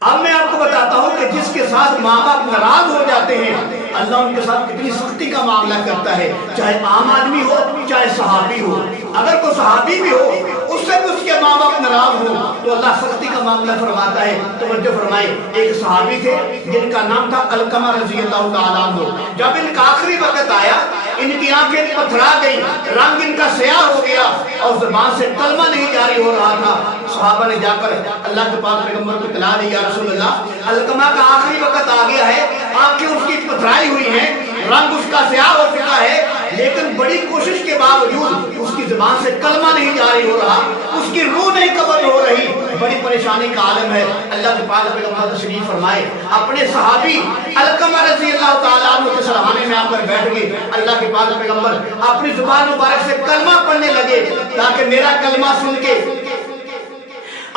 اب میں آپ کو بتاتا ہوں کہ جس کے ساتھ ماں باپ ناراض ہو جاتے ہیں اللہ ان کے ساتھ کتنی سختی کا معاملہ کرتا ہے، چاہے عام آدمی ہو چاہے صحابی ہو۔ اگر کوئی صحابی بھی ہو اس سے بھی اس کے ماں باپ ناراض ہو تو اللہ سختی کا معاملہ فرماتا ہے۔ توجہ فرمائے، ایک صحابی تھے جن کا نام تھا علقمہ رضی اللہ تعالیٰ عنہ۔ جب ان کا آخری وقت آیا ان کی آنکھیں پتھرا گئی، رنگ ان کا سیاہ ہو گیا اور زبان سے کلمہ نہیں جاری ہو رہا تھا۔ صحابہ نے جا کر اللہ کے پاک پیغمبر کو اطلاع دی، یا رسول اللہ علقمہ کا آخری وقت آ گیا ہے، آنکھیں اس کی پتھرائی ہوئی ہیں، رنگ اس کا سیاہ ہو چکا ہے، لیکن بڑی کوشش کے باوجود اس کی زبان سے کلمہ نہیں جاری ہو رہا، اس کی روح نہیں قبض ہو رہی، بڑی پریشانی کا عالم ہے۔ اللہ کے پاک پیغمبر تشریف فرمائے، اپنے صحابی علقمہ رضی اللہ تعالیٰ عنہ کے سرحانے میں آ کر بیٹھ گئے۔ اللہ کے پاک پیغمبر اپنی زبان مبارک سے کلمہ پڑھنے لگے تاکہ میرا کلمہ سن کے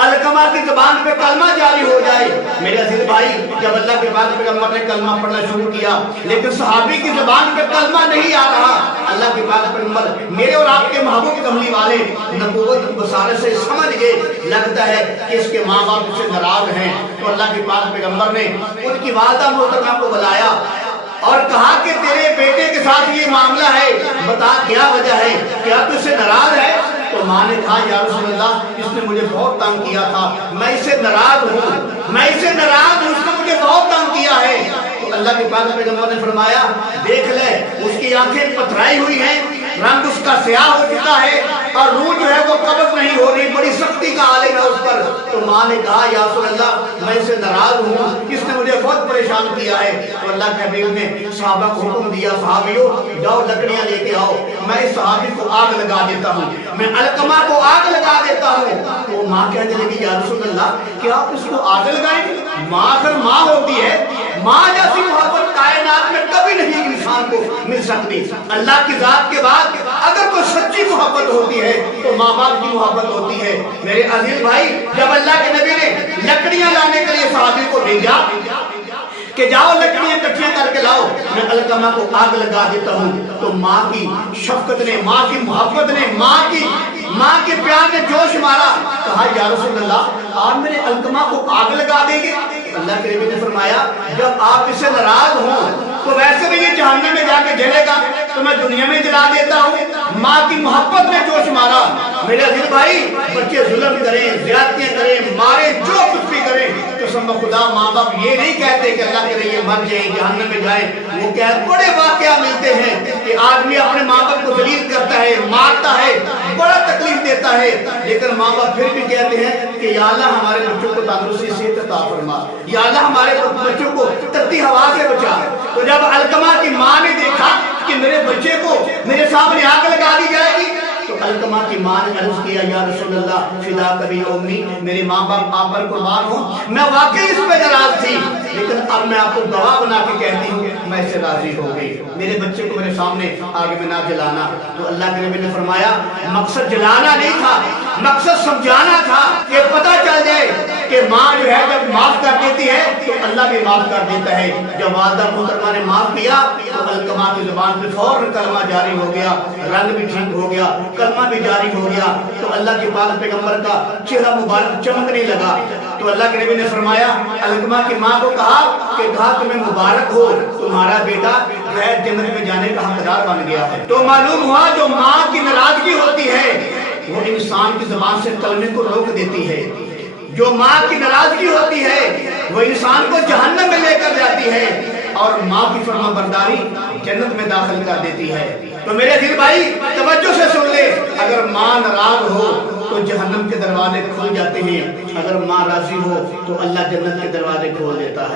علقمہ کی زبان پہ کلمہ جاری ہو جائے۔ میرے عزیز بھائی، جب اللہ کے پاک پیغمبر نے کلمہ پڑھنا شروع کیا لیکن صحابی کی زبان پہ کلمہ نہیں آ رہا، اللہ کے پاک پیغمبر میرے اور آپ کے محبوب کملی والے نبوت بصارت سے سمجھ گئے، لگتا ہے کہ اس کے ماں باپ اس سے ناراض ہیں۔ تو اللہ کے پاک پیغمبر نے ان کی والدہ محترمہ کو بلایا اور کہا کہ تیرے بیٹے کے ساتھ یہ معاملہ ہے، بتا کیا وجہ ہے، کیا تو اس سے ناراض ہے؟ تو ماں نے کہا، یا رسول اللہ اس نے مجھے بہت تنگ کیا تھا، میں اس سے ناراض ہوں، میں اس سے ناراض ہوں، اس نے مجھے بہت تنگ کیا ہے۔ تو اللہ کے پاک پیغمبر نے فرمایا، دیکھ لے اس کی آنکھیں پتھرائی ہوئی ہیں، رنگ اس کا سیاہ ہو چکا ہے اور روح جو ہے وہ قبض نہیں ہو رہی، بڑی سختی کا عالم ہے اس پر۔ تو ماں نے کہا، یا رسول اللہ میں اس سے ناراض ہوں، اس نے مجھے بہت پریشان کیا ہے۔ تو اللہ کے حبیب نے صحابہ کو حکم دیا، صحابیوں جاؤ لکڑیاں لے کے آؤ، میں اس صحابی کو آگ لگا دیتا ہوں، میں علقمہ کو آگ لگا دیتا ہوں۔ تو ماں کہنے لگی، یا رسول اللہ کیا آپ اس کو آگ لگائیں گے؟ ماں اگر ماں ہوتی ہے، ماں جیسی محبت کائنات میں کبھی نہیں انسان کو مل سکتی۔ اللہ کی ذات کے بعد اگر کوئی سچی محبت ہوتی ہے تو ماں باپ کی محبت ہوتی ہے۔ میرے عزیز بھائی، جب اللہ کے نبی نے لکڑیاں لانے کے لیے صحابی کو بھیجا کہ جاؤ لکڑیاں اکٹھیاں کر کے لاؤ، میں علقمہ کو آگ لگا دیتا ہوں، تو ماں کی شفقت نے، ماں کی محبت نے، ماں کے پیار نے جوش مارا، کہا یا رسول اللہ آپ میرے علقمہ کو آگ لگا دیں گے؟ اللہ کے نبی نے فرمایا، جب آپ اس سے ناراض ہوں تو ویسے بھی یہ جہنم میں جا کے جلے گا، تو میں دنیا میں جلا دیتا ہوں۔ ماں کی محبت نے جوش مارا۔ میرے عزیز بھائی، بچے ظلم کریں، زیادتیاں کریں، ماریں، جو کچھ بھی کریں، قسم خدا ماں باپ یہ نہیں کہتے کہ اللہ کے لیے مر جائیں، جہنم میں جائیں۔ وہ کہتے بڑے واقعہ ملتے ہیں کہ آدمی اپنے ماں باپ کو ذلیل کرتا ہے، مارتا ہے، بڑا تکلیف دیتا ہے، لیکن ماں باپ پھر بھی کہتے ہیں کہ یا اللہ ہمارے بچوں کو تندرستی صحت عطا فرما، یا اللہ ہمارے بچوں کو تتی ہوا سے بچا۔ تو جب علقمہ کی ماں نے دیکھا کہ میرے بچے کو میرے سامنے آگ لگا دی جائے گی، تو علقمہ کی ماں نے عرض کیا، یا رسول اللہ فدا کبھی امی، میرے ماں باپ آپ پر قربان ہوں، میں واقعی اس پہ ناراض تھی، لیکن اب میں آپ کو گواہ بنا کے کہتی ہوں میں اس سے راضی ہو گئی، میرے بچے کو میرے سامنے آگ میں نہ جلانا۔ تو اللہ کے نبی نے فرمایا مقصد جلانا نہیں تھا، مقصد سمجھانا تھا کہ پتہ چل جائے کہ ماں جو ہے جب معاف کر دیتی ہے تو اللہ بھی معاف کر دیتا ہے۔ جب والدہ محترمہ نے معاف کیا تو علقمہ کی زبان پہ فوراً کلمہ جاری ہو گیا، رنگ بھی ٹھیک ہو گیا، کلمہ بھی جاری ہو گیا، تو اللہ کے پاک پیغمبر کا چہرہ مبارک چمکنے لگا۔ تو اللہ کے نبی نے فرمایا، علقمہ کی ماں کو کہا کہ تمہیں مبارک ہو، تمہارا بیٹا جو ہے جنت میں جانے کا حقدار بن گیا ہے۔ تو معلوم ہوا جو ماں کی ناراضگی ہوتی ہے وہ انسان کی زبان سے کلمے کو روک دیتی ہے، جو ماں کی ناراضگی ہوتی ہے وہ انسان کو جہنم میں لے کر جاتی ہے، اور ماں کی فرما برداری جنت میں داخل کر دیتی ہے۔ تو میرے عزیز بھائی توجہ سے سن لے، اگر ماں ناراض ہو تو جہنم کے دروازے کھل جاتے ہیں، اگر ماں راضی ہو تو اللہ جنت کے دروازے کھول دیتا ہے۔